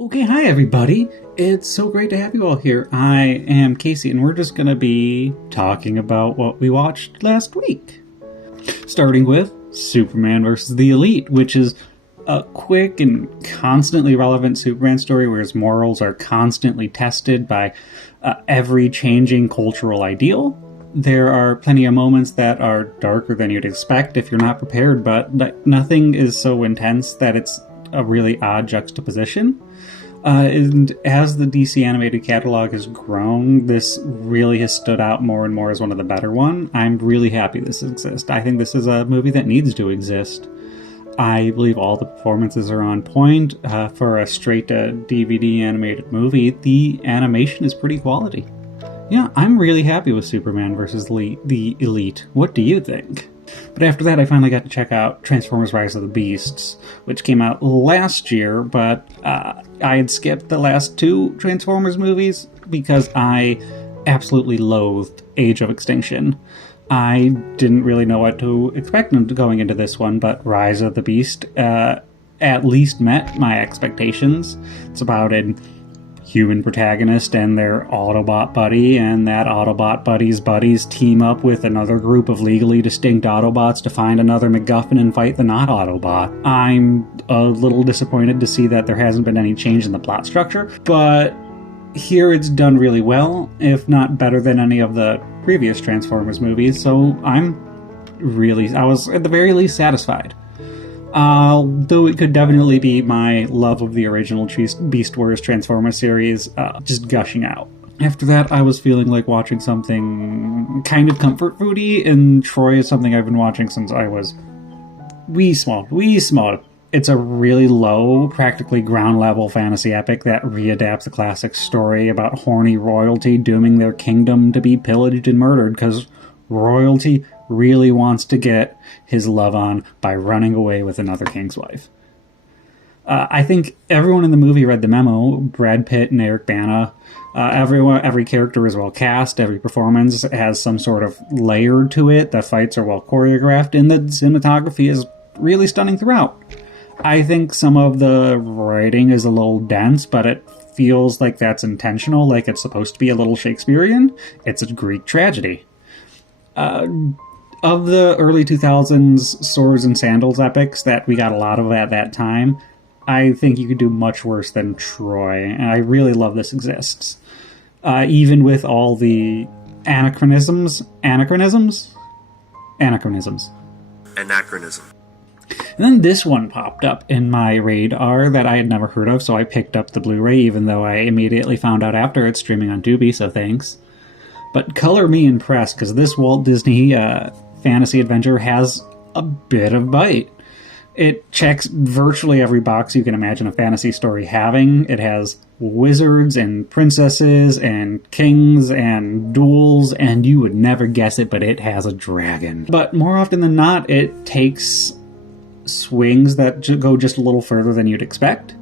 Okay, hi everybody. It's so great to have you all here. I am Casey, and we're just going to be talking about what we watched last week. Starting with Superman vs. the Elite, which is a quick and constantly relevant Superman story where his morals are constantly tested by every changing cultural ideal. There are plenty of moments that are darker than you'd expect if you're not prepared, but nothing is so intense that it's a really odd juxtaposition. And as the DC animated catalog has grown, this really has stood out more and more as one of the better ones. I'm really happy this exists. I think this is a movie that needs to exist. I believe all the performances are on point. For a straight-to-DVD animated movie, the animation is pretty quality. Yeah, I'm really happy with Superman vs. the Elite. What do you think? But after that, I finally got to check out Transformers Rise of the Beasts, which came out last year, but I had skipped the last two Transformers movies because I absolutely loathed Age of Extinction. I didn't really know what to expect going into this one, but Rise of the Beast at least met my expectations. It's about an human protagonist and their Autobot buddy, and that Autobot buddy's buddies team up with another group of legally distinct Autobots to find another MacGuffin and fight the not Autobot. I'm a little disappointed to see that there hasn't been any change in the plot structure, but here it's done really well, if not better than any of the previous Transformers movies, so I was at the very least satisfied. Though it could definitely be my love of the original Beast Wars Transformers series just gushing out. After that, I was feeling like watching something kind of comfort foody, and Troy is something I've been watching since I was wee small. It's a really low, practically ground-level fantasy epic that readapts a classic story about horny royalty dooming their kingdom to be pillaged and murdered because royalty really wants to get his love on by running away with another king's wife. I think everyone in the movie read the memo. Brad Pitt and Eric Bana. Every character is well cast. Every performance has some sort of layer to it. The fights are well choreographed, and the cinematography is really stunning throughout. I think some of the writing is a little dense, but it feels like that's intentional, like it's supposed to be a little Shakespearean. It's a Greek tragedy. Of the early 2000s swords and sandals epics that we got a lot of at that time, I think you could do much worse than Troy, and I really love this exists. Even with all the anachronisms. Anachronism. And then this one popped up in my radar that I had never heard of, so I picked up the Blu-ray, even though I immediately found out after it's streaming on Tubi, so thanks. But color me impressed, because this Walt Disney fantasy adventure has a bit of bite. It checks virtually every box you can imagine a fantasy story having. It has wizards and princesses and kings and duels, and you would never guess it, but it has a dragon. But more often than not, it takes swings that go just a little further than you'd expect.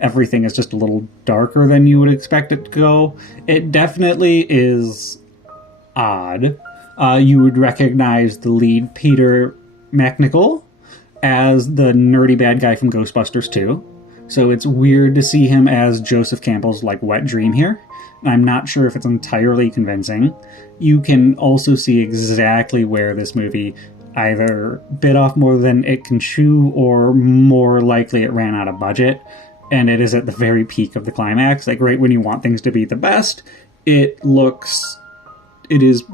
Everything is just a little darker than you would expect it to go. It definitely is odd. You would recognize the lead, Peter McNichol, as the nerdy bad guy from Ghostbusters 2. So it's weird to see him as Joseph Campbell's wet dream here. And I'm not sure if it's entirely convincing. You can also see exactly where this movie either bit off more than it can chew, or more likely it ran out of budget. And it is at the very peak of the climax. Right when you want things to be the best, it is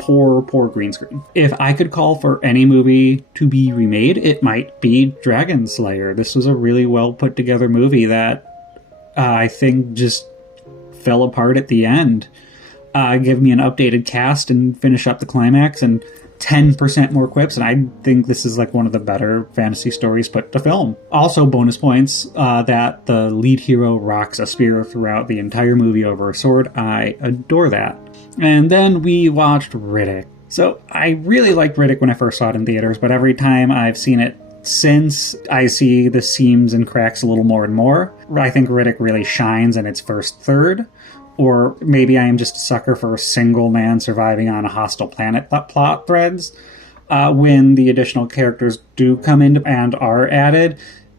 poor green screen. If I could call for any movie to be remade, it might be Dragonslayer. This was a really well put together movie that I think just fell apart at the end. Give me an updated cast and finish up the climax and 10% more quips, and I think this is one of the better fantasy stories put to film. Also, bonus points that the lead hero rocks a spear throughout the entire movie over a sword. I adore that. And then we watched Riddick. So I really liked Riddick when I first saw it in theaters, but every time I've seen it since, I see the seams and cracks a little more and more. I think Riddick really shines in its first third. Or maybe I am just a sucker for a single man surviving on a hostile planet plot threads. When the additional characters do come in and are added,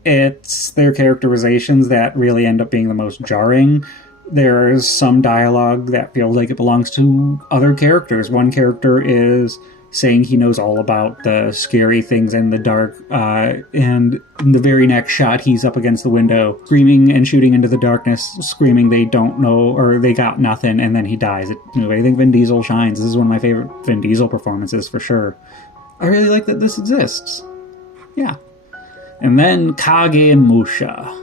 it's their characterizations that really end up being the most jarring. There's some dialogue that feels like it belongs to other characters. One character is saying he knows all about the scary things in the dark, and in the very next shot, he's up against the window, screaming and shooting into the darkness, screaming they don't know, or they got nothing, and then he dies. I think Vin Diesel shines. This is one of my favorite Vin Diesel performances, for sure. I really like that this exists. Yeah. And then Kagemusha.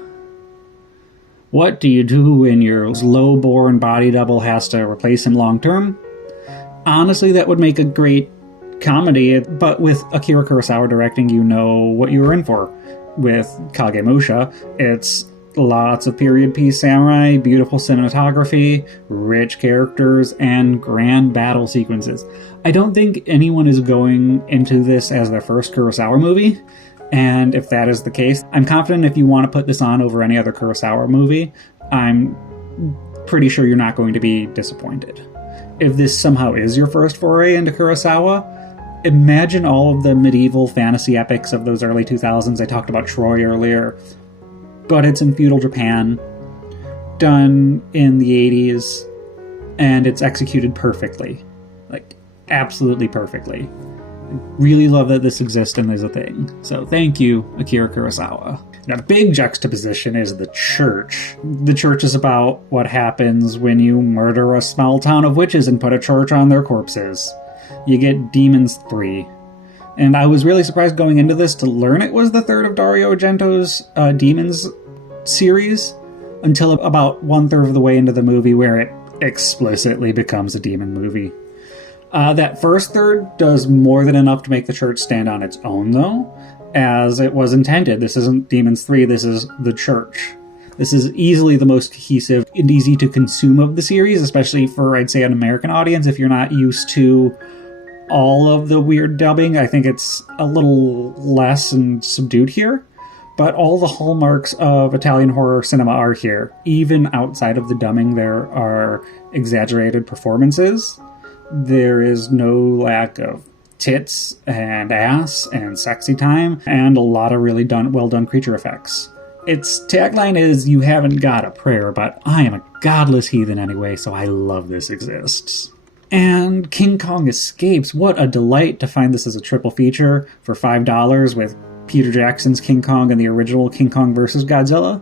What do you do when your low-born body double has to replace him long-term? Honestly, that would make a great comedy, but with Akira Kurosawa directing, you know what you were in for. With Kagemusha, it's lots of period piece samurai, beautiful cinematography, rich characters, and grand battle sequences. I don't think anyone is going into this as their first Kurosawa movie, and if that is the case, I'm confident if you want to put this on over any other Kurosawa movie, I'm pretty sure you're not going to be disappointed. If this somehow is your first foray into Kurosawa, imagine all of the medieval fantasy epics of those early 2000s. I talked about Troy earlier, but it's in feudal Japan, done in the 80s, and it's executed perfectly. Like, absolutely perfectly. I really love that this exists and is a thing. So thank you, Akira Kurosawa. Now, the big juxtaposition is the church. The church is about what happens when you murder a small town of witches and put a church on their corpses. You get Demons 3. And I was really surprised going into this to learn it was the third of Dario Argento's Demons series, until about one-third of the way into the movie where it explicitly becomes a demon movie. That first third does more than enough to make the church stand on its own, though, as it was intended. This isn't Demons 3, this is the church. This is easily the most cohesive and easy to consume of the series, especially for, I'd say, an American audience. If you're not used to all of the weird dubbing, I think it's a little less and subdued here. But all the hallmarks of Italian horror cinema are here. Even outside of the dubbing, there are exaggerated performances. There is no lack of tits and ass and sexy time, and a lot of really well done creature effects. Its tagline is, "You haven't got a prayer, but I am a godless heathen anyway, so I love this exists." And King Kong Escapes. What a delight to find this as a triple feature for $5 with Peter Jackson's King Kong and the original King Kong vs. Godzilla.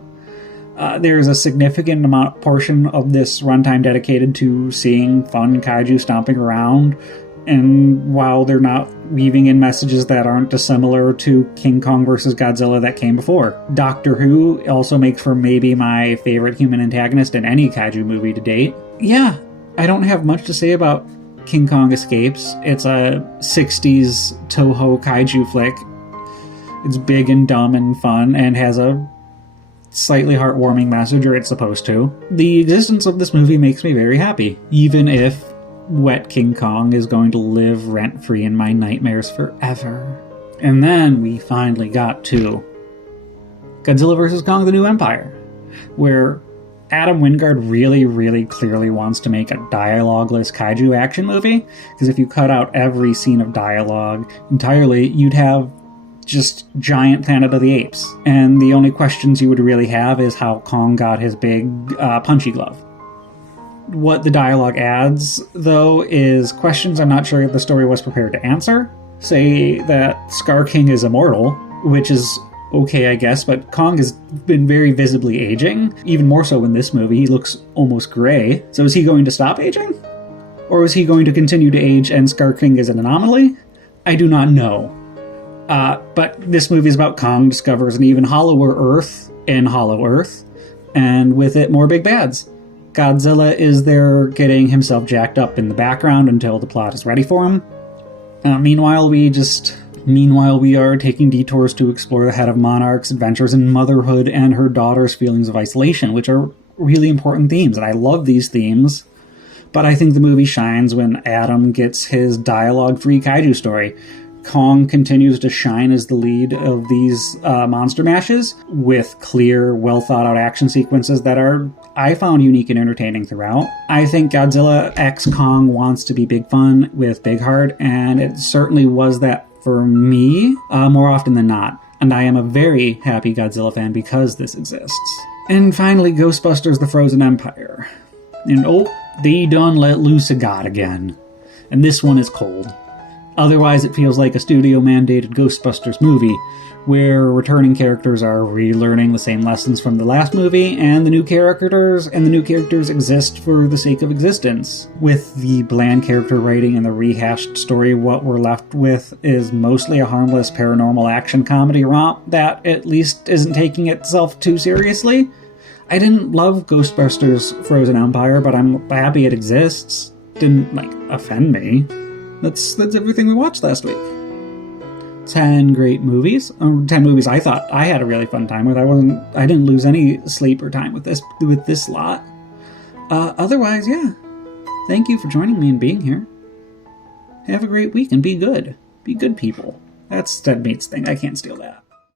There's a significant portion of this runtime dedicated to seeing fun kaiju stomping around, and while they're not weaving in messages that aren't dissimilar to King Kong vs. Godzilla that came before. Doctor Who also makes for maybe my favorite human antagonist in any kaiju movie to date. Yeah, I don't have much to say about King Kong Escapes. It's a 60s Toho kaiju flick. It's big and dumb and fun, and has a slightly heartwarming message, or it's supposed to. The existence of this movie makes me very happy, even if Wet King Kong is going to live rent-free in my nightmares forever. And then we finally got to Godzilla vs. Kong: The New Empire, where Adam Wingard really clearly wants to make a dialogueless kaiju action movie, because if you cut out every scene of dialogue entirely, you'd have just giant Planet of the Apes. And the only questions you would really have is how Kong got his big punchy glove. What the dialogue adds, though, is questions I'm not sure if the story was prepared to answer. Say that Scar King is immortal, which is okay, I guess, but Kong has been very visibly aging. Even more so in this movie, he looks almost gray. So is he going to stop aging? Or is he going to continue to age and Scar King is an anomaly? I do not know. But this movie is about Kong discovers an even hollower Earth in Hollow Earth, and with it, more big bads. Godzilla is there getting himself jacked up in the background until the plot is ready for him. Meanwhile, we are taking detours to explore the Head of Monarch's adventures in motherhood and her daughter's feelings of isolation, which are really important themes, and I love these themes. But I think the movie shines when Adam gets his dialogue-free kaiju story. Kong continues to shine as the lead of these monster mashes, with clear, well-thought-out action sequences that are, I found, unique and entertaining throughout. I think Godzilla x Kong wants to be big fun with big heart, and it certainly was that for me more often than not. And I am a very happy Godzilla fan because this exists. And finally, Ghostbusters The Frozen Empire. And oh, they done let loose a god again. And this one is cold. Otherwise, it feels like a studio-mandated Ghostbusters movie, where returning characters are relearning the same lessons from the last movie, and the new characters exist for the sake of existence. With the bland character writing and the rehashed story, what we're left with is mostly a harmless paranormal action comedy romp that at least isn't taking itself too seriously. I didn't love Ghostbusters Frozen Empire, but I'm happy it exists. Didn't, offend me. That's everything we watched last week. 10 great movies. 10 movies I thought I had a really fun time with. I didn't lose any sleep or time with this lot. Otherwise, yeah. Thank you for joining me and being here. Have a great week and be good. Be good people. That's Ted Meats' thing. I can't steal that.